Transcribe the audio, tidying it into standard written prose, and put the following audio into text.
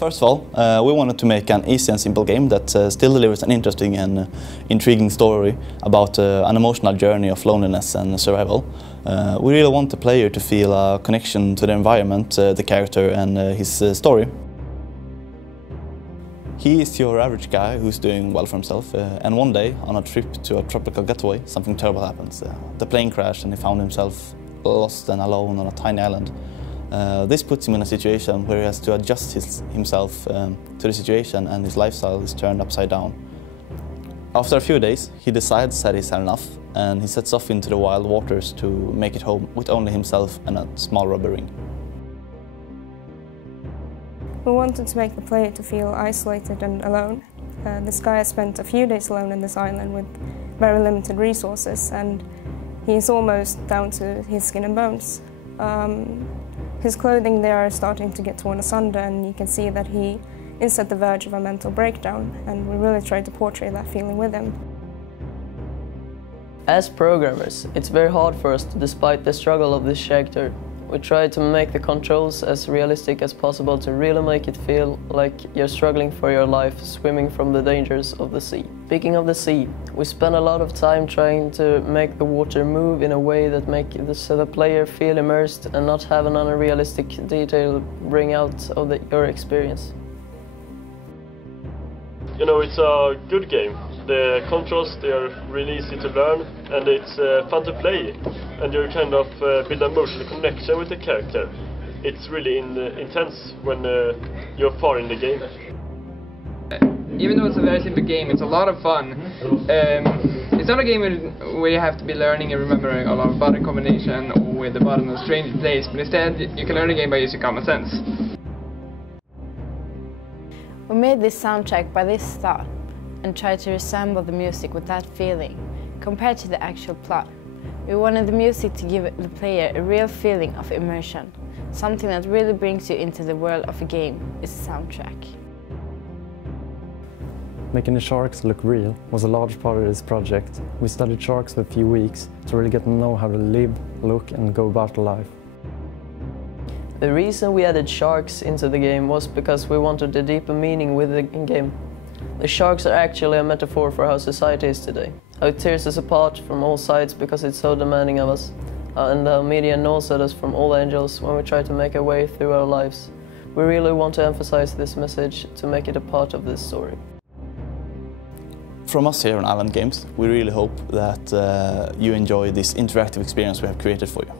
First of all, we wanted to make an easy and simple game that still delivers an interesting and intriguing story about an emotional journey of loneliness and survival. We really want the player to feel a connection to the environment, the character and his story. He is your average guy who's doing well for himself, and one day, on a trip to a tropical getaway, something terrible happens. The plane crashed and he found himself lost and alone on a tiny island. This puts him in a situation where he has to adjust himself to the situation, and his lifestyle is turned upside down. After a few days, he decides that he's had enough, and he sets off into the wild waters to make it home with only himself and a small rubber ring. We wanted to make the player to feel isolated and alone. This guy has spent a few days alone in this island with very limited resources, and he's almost down to his skin and bones. His clothing there is starting to get torn asunder, and you can see that he is at the verge of a mental breakdown, and we really try to portray that feeling with him. As programmers, it's very hard for us, despite the struggle of this character. We try to make the controls as realistic as possible to really make it feel like you're struggling for your life, swimming from the dangers of the sea. Speaking of the sea, we spend a lot of time trying to make the water move in a way that makes the player feel immersed and not have an unrealistic detail bring out of your experience. You know, it's a good game. The controls, they are really easy to learn, and it's fun to play, and you kind of build an emotional connection with the character. It's really intense when you're far in the game. Even though it's a very simple game, it's a lot of fun. It's not a game where you have to be learning and remembering a lot of button combination or with the button in a strange place, but instead you can learn the game by using common sense. We made this soundtrack by this thought, and tried to resemble the music with that feeling, compared to the actual plot. We wanted the music to give the player a real feeling of immersion. Something that really brings you into the world of a game is the soundtrack. Making the sharks look real was a large part of this project. We studied sharks for a few weeks to really get to know how to live, look and go about life. The reason we added sharks into the game was because we wanted a deeper meaning with the game. The sharks are actually a metaphor for how society is today, how it tears us apart from all sides because it's so demanding of us, and how media gnaws at us from all angles when we try to make our way through our lives. We really want to emphasize this message to make it a part of this story. From us here on Island Games, we really hope that you enjoy this interactive experience we have created for you.